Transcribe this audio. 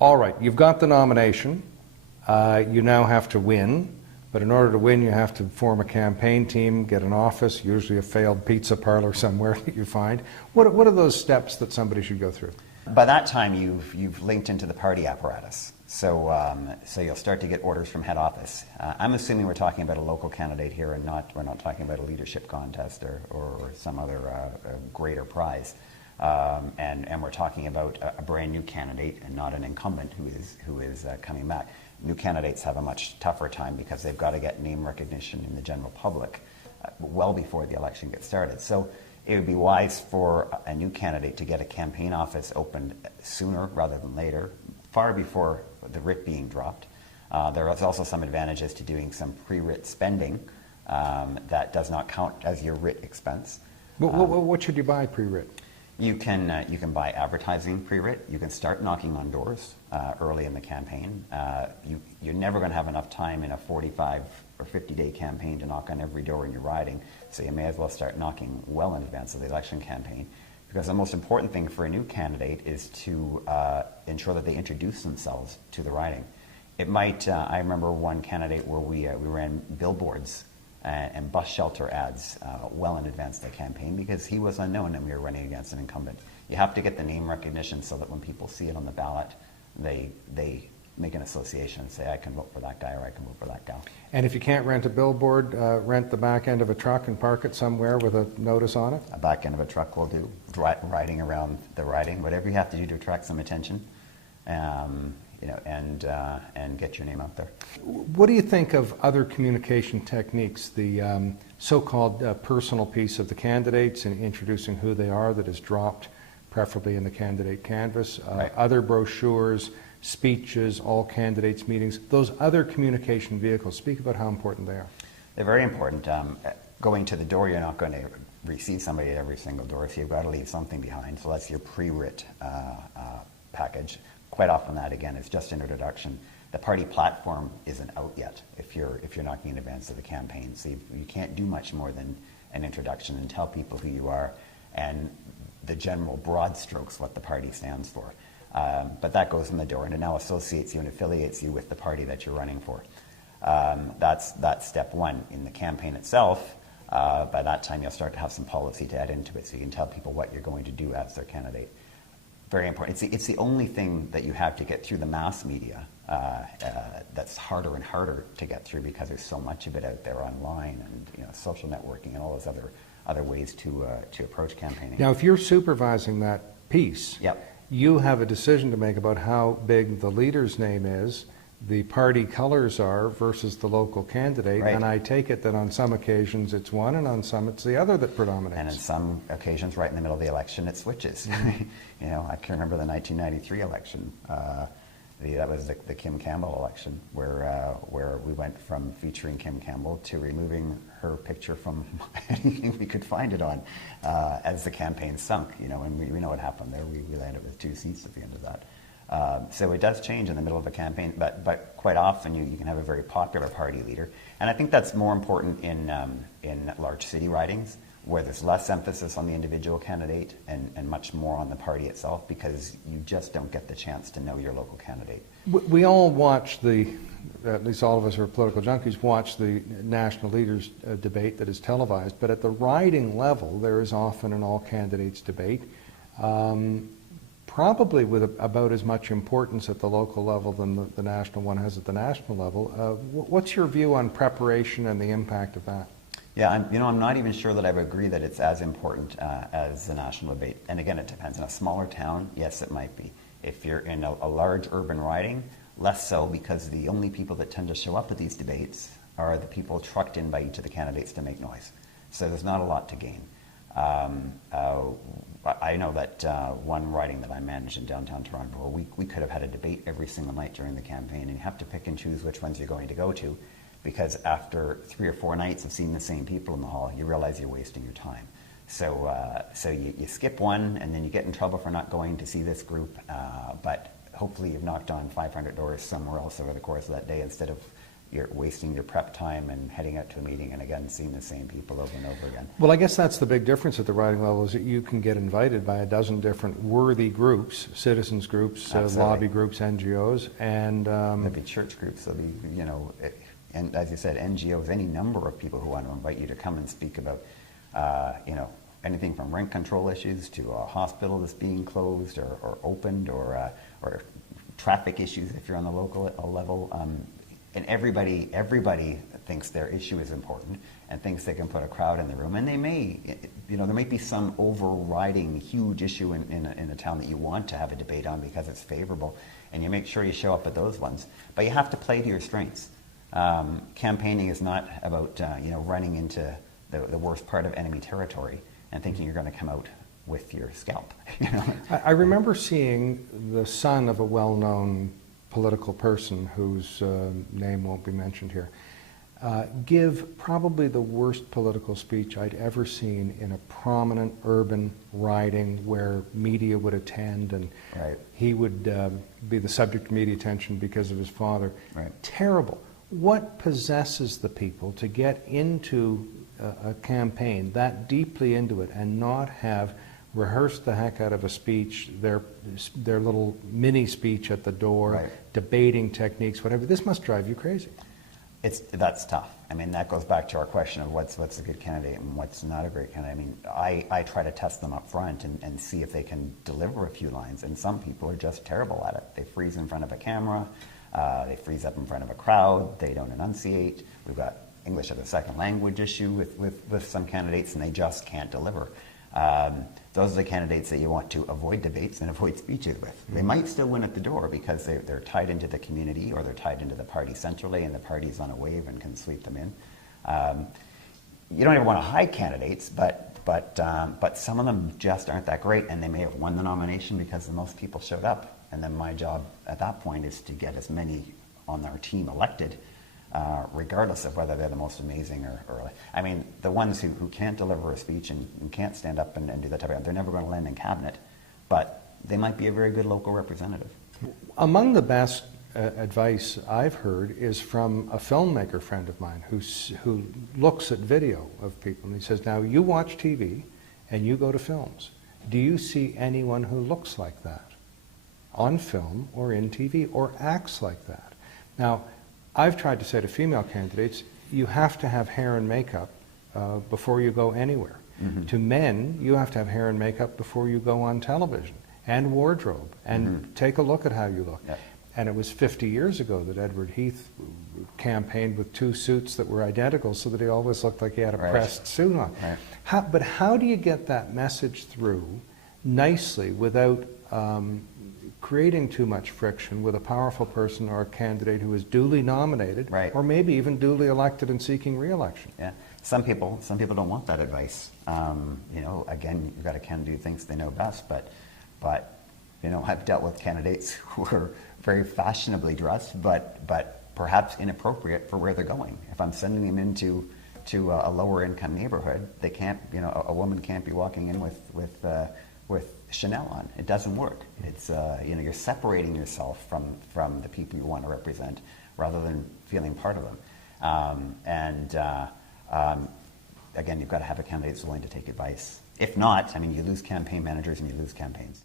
All right, you've got the nomination. You now have to win. But in order to win, you have to form a campaign team, get an office, usually a failed pizza parlor somewhere that you find. What are those steps that somebody should go through? By that time, you've linked into the party apparatus. So you'll start to get orders from head office. I'm assuming we're talking about a local candidate here, and we're not talking about a leadership contest or some other greater prize. And we're talking about a brand new candidate and not an incumbent who is coming back. New candidates have a much tougher time because they've got to get name recognition in the general public well before the election gets started. So it would be wise for a new candidate to get a campaign office opened sooner rather than later, far before the writ being dropped. There is also some advantages to doing some pre-writ spending that does not count as your writ expense. What should you buy pre-writ? You can buy advertising pre-writ. You can start knocking on doors early in the campaign. You're never going to have enough time in a 45 or 50-day campaign to knock on every door in your riding, so you may as well start knocking well in advance of the election campaign. Because the most important thing for a new candidate is to ensure that they introduce themselves to the riding. It might, I remember one candidate where we ran billboards and bus shelter ads well in advance of the campaign because he was unknown and we were running against an incumbent. You have to get the name recognition so that when people see it on the ballot, they make an association and say, I can vote for that guy or I can vote for that gal. And if you can't rent a billboard, rent the back end of a truck and park it somewhere with a notice on it? A back end of a truck will do, riding around the riding, whatever you have to do to attract some attention. And get your name out there. What do you think of other communication techniques, the so-called personal piece of the candidates and introducing who they are that is dropped, preferably in the candidate canvas, right. Other brochures, speeches, all candidates meetings, those other communication vehicles, speak about how important they are. They're very important. Going to the door, you're not going to receive somebody at every single door, so you've got to leave something behind. So that's your pre-writ package. Quite often that, again, is just an introduction. The party platform isn't out yet if you're knocking in advance of the campaign. So you can't do much more than an introduction and tell people who you are and the general broad strokes what the party stands for. But that goes in the door and it now associates you and affiliates you with the party that you're running for. That's step one. In the campaign itself, by that time you'll start to have some policy to add into it so you can tell people what you're going to do as their candidate. Very important. It's the only thing that you have to get through the mass media that's harder and harder to get through because there's so much of it out there online and social networking and all those other ways to approach campaigning. Now, if you're supervising that piece, yep. You have a decision to make about how big the leader's name is, the party colors are versus the local candidate, right. And I take it that on some occasions it's one and on some it's the other that predominates. And in some occasions, right in the middle of the election, it switches. Mm-hmm. I can remember the 1993 election. That was the Kim Campbell election, where we went from featuring Kim Campbell to removing her picture from anything we could find it on as the campaign sunk. And we know what happened there. We landed with 2 seats at the end of that. So it does change in the middle of a campaign, but quite often you can have a very popular party leader. And I think that's more important in large city ridings, where there's less emphasis on the individual candidate and much more on the party itself, because you just don't get the chance to know your local candidate. We all watch at least all of us who are political junkies, watch the national leaders debate that is televised, but at the riding level there is often an all candidates debate. Probably with about as much importance at the local level than the national one has at the national level. What's your view on preparation and the impact of that? Yeah, I'm not even sure that I would agree that it's as important as the national debate. And again, it depends. In a smaller town, yes, it might be. If you're in a large urban riding, less so, because the only people that tend to show up at these debates are the people trucked in by each of the candidates to make noise. So there's not a lot to gain. I know that one riding that I managed in downtown Toronto, we could have had a debate every single night during the campaign, and you have to pick and choose which ones you're going to go to, because after 3 or 4 nights of seeing the same people in the hall, you realize you're wasting your time. So you skip one, and then you get in trouble for not going to see this group, but hopefully you've knocked on 500 doors somewhere else over the course of that day instead of you're wasting your prep time and heading out to a meeting and again seeing the same people over and over again. Well, I guess that's the big difference at the riding level, is that you can get invited by a dozen different worthy groups, citizens groups, lobby groups, NGOs, and there'll be church groups, there'll be, and as you said, NGOs, any number of people who want to invite you to come and speak about, anything from rent control issues to a hospital that's being closed or opened, or traffic issues if you're on the local level. And everybody thinks their issue is important and thinks they can put a crowd in the room. And they may, there might be some overriding huge issue in a town that you want to have a debate on because it's favorable, and you make sure you show up at those ones. But you have to play to your strengths. Campaigning is not about running into the worst part of enemy territory and thinking you're going to come out with your scalp. I remember seeing the son of a well-known political person whose name won't be mentioned here, give probably the worst political speech I'd ever seen in a prominent urban riding where media would attend, and right. he would be the subject of media attention because of his father. Right. Terrible. What possesses the people to get into a campaign, that deeply into it, and not have rehearsed the heck out of a speech, their little mini speech at the door, right. debating techniques, whatever? This must drive you crazy. That's tough. I mean, that goes back to our question of what's a good candidate and what's not a great candidate. I mean, I try to test them up front and see if they can deliver a few lines, and some people are just terrible at it. They freeze in front of a camera, they freeze up in front of a crowd, they don't enunciate. We've got English as a second language issue with some candidates, and they just can't deliver. Those are the candidates that you want to avoid debates and avoid speeches with. They might still win at the door because they're tied into the community, or they're tied into the party centrally, and the party's on a wave and can sweep them in. You don't ever want to hide candidates, but some of them just aren't that great, and they may have won the nomination because the most people showed up. And then my job at that point is to get as many on our team elected, regardless of whether they're the most amazing or I mean, the ones who can't deliver a speech and can't stand up and do that type of thing, they're never going to land in cabinet, but they might be a very good local representative. Among the best advice I've heard is from a filmmaker friend of mine who looks at video of people, and he says, now you watch TV and you go to films. Do you see anyone who looks like that on film or in TV or acts like that? Now, I've tried to say to female candidates, you have to have hair and makeup before you go anywhere. Mm-hmm. To men, you have to have hair and makeup before you go on television, and wardrobe, and take a look at how you look. Yep. And it was 50 years ago that Edward Heath campaigned with two suits that were identical so that he always looked like he had a right. pressed suit on. Right. But how do you get that message through nicely without creating too much friction with a powerful person or a candidate who is duly nominated, right. or maybe even duly elected and seeking re-election? Yeah, some people don't want that advice. Again, you've got a candidate who thinks they know best, but I've dealt with candidates who are very fashionably dressed, but perhaps inappropriate for where they're going. If I'm sending them into a lower income neighborhood, they can't, a woman can't be walking in with Chanel on. It doesn't work. It's you're separating yourself from the people you want to represent rather than feeling part of them. Again, you've got to have a candidate that's willing to take advice. If not, I mean, you lose campaign managers and you lose campaigns.